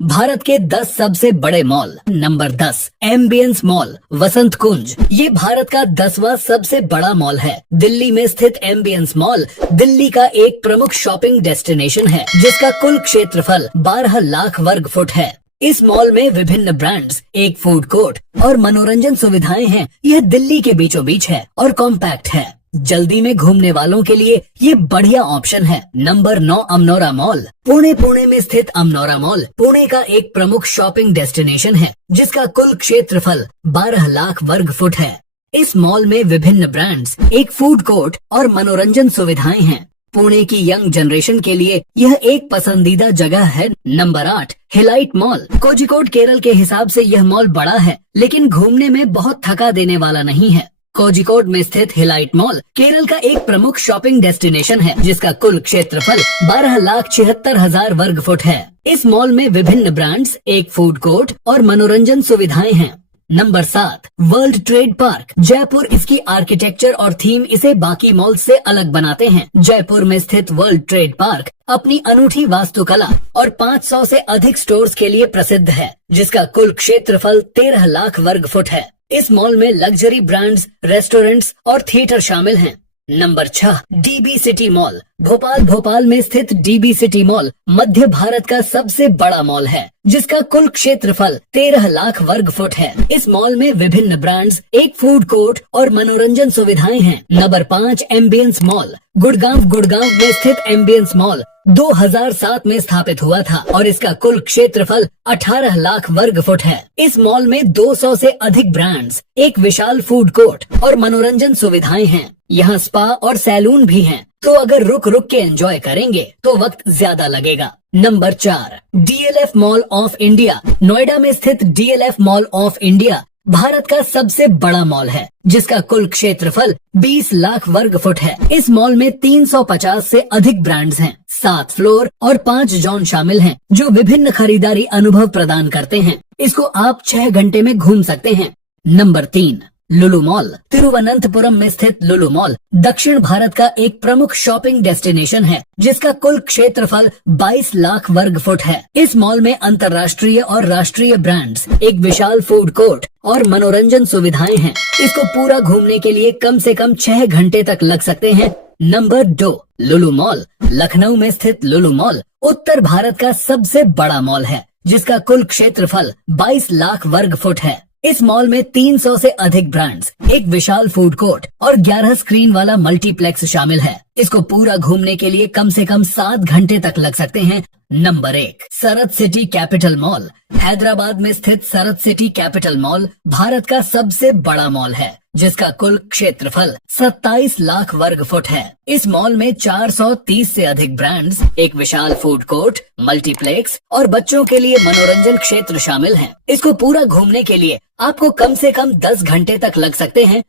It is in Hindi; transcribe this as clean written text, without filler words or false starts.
भारत के 10 सबसे बड़े मॉल। नंबर 10, एम्बियंस मॉल, वसंत कुंज। ये भारत का 10वां सबसे बड़ा मॉल है। दिल्ली में स्थित एम्बियंस मॉल दिल्ली का एक प्रमुख शॉपिंग डेस्टिनेशन है, जिसका कुल क्षेत्रफल 12 लाख वर्ग फुट है। इस मॉल में विभिन्न ब्रांड्स, एक फूड कोर्ट और मनोरंजन सुविधाएं हैं। यह दिल्ली के बीचों बीच है और कॉम्पैक्ट है। जल्दी में घूमने वालों के लिए ये बढ़िया ऑप्शन है। Number 9, अमनोरा mall. पुणे में स्थित अमनोरा मॉल पुणे का एक प्रमुख शॉपिंग डेस्टिनेशन है, जिसका कुल क्षेत्रफल 12 लाख वर्ग फुट है। इस मॉल में विभिन्न ब्रांड्स, एक फूड कोर्ट और मनोरंजन सुविधाएं हैं। पुणे की यंग जनरेशन के लिए यह एक पसंदीदा जगह है। Number 8, highlight mall. Kozhikode Kerala के हिसाब से यह मॉल बड़ा है, लेकिन घूमने में बहुत थका देने वाला नहीं है। कोझिकोड में स्थित हिलाइट मॉल केरल का एक प्रमुख शॉपिंग डेस्टिनेशन है, जिसका कुल क्षेत्रफल 12,76,000 वर्ग फुट है। इस मॉल में विभिन्न ब्रांड्स, एक फूड कोर्ट और मनोरंजन सुविधाएं हैं। Number 7, world trade park. Jaipur इसकी आर्किटेक्चर और थीम इसे बाकी मॉल से अलग बनाते हैं। जयपुर में स्थित वर्ल्ड ट्रेड पार्क अपनी अनूठी वास्तुकला और 500 से अधिक स्टोर्स के लिए प्रसिद्ध है, जिसका कुल क्षेत्रफल 13 लाख वर्ग फुट है। इस मॉल में लग्जरी ब्रांड्स, रेस्टोरेंट्स और थिएटर शामिल हैं। Number 6, dB city mall. Bhopal में स्थित डीबी सिटी मॉल मध्य भारत का सबसे बड़ा मॉल है, जिसका कुल क्षेत्रफल 13 लाख वर्ग फुट है। इस मॉल में विभिन्न ब्रांड्स, एक फूड कोर्ट और मनोरंजन सुविधाएं हैं। Number 5, ambience mall. गुड़गांव में स्थित एम्बियंस मॉल 2007 में स्थापित हुआ था और इसका कुल क्षेत्रफल 18 लाख वर्ग फुट है। इस मॉल में 200 से अधिक ब्रांड्स, एक विशाल फूड कोर्ट और मनोरंजन सुविधाएं हैं। यहाँ स्पा और सैलून भी हैं, तो अगर रुक के एंजॉय करेंगे तो वक्त ज्यादा लगेगा। Number 4, DLF mall of India. Noida में स्थित DLF mall of India Bharat का सबसे बड़ा मॉल है, जिसका कुल क्षेत्रफल 20 लाख वर्ग फुट है। इस मॉल में 350 से अधिक ब्रांड्स हैं, 7 फ्लोर और 5 जोन शामिल हैं, जो विभिन्न खरीदारी अनुभव प्रदान करते हैं। इसको आप 6 घंटे में घूम सकते हैं। नंबर 3, लुलु मॉल। तिरुवनंतपुरम में स्थित लुलु मॉल दक्षिण भारत का एक प्रमुख शॉपिंग डेस्टिनेशन है, जिसका कुल क्षेत्रफल 22 लाख वर्ग फुट है। इस मॉल में अंतर्राष्ट्रीय और राष्ट्रीय ब्रांड्स, एक विशाल फूड कोर्ट और मनोरंजन सुविधाएं हैं। इसको पूरा घूमने के लिए कम से कम 6 घंटे तक लग सकते हैं। नंबर 2, लुलु मॉल। लखनऊ में स्थित लुलु मॉल उत्तर भारत का सबसे बड़ा मॉल है, जिसका कुल क्षेत्रफल 22 लाख वर्ग फुट है। इस मॉल में 300 से अधिक ब्रांड्स, एक विशाल फूड कोर्ट और 11 स्क्रीन वाला मल्टीप्लेक्स शामिल है। इसको पूरा घूमने के लिए कम से कम 7 घंटे तक लग सकते हैं। नंबर 1, सरत सिटी कैपिटल मॉल। हैदराबाद में स्थित सरत सिटी कैपिटल मॉल भारत का सबसे बड़ा मॉल है, जिसका कुल क्षेत्रफल 27 लाख वर्ग फुट है। इस मॉल में 430 से अधिक ब्रांड्स, एक विशाल फूड कोर्ट, मल्टीप्लेक्स और बच्चों के लिए मनोरंजन क्षेत्र शामिल हैं। इसको पूरा घूमने के लिए आपको कम से कम 10 घंटे तक लग सकते हैं।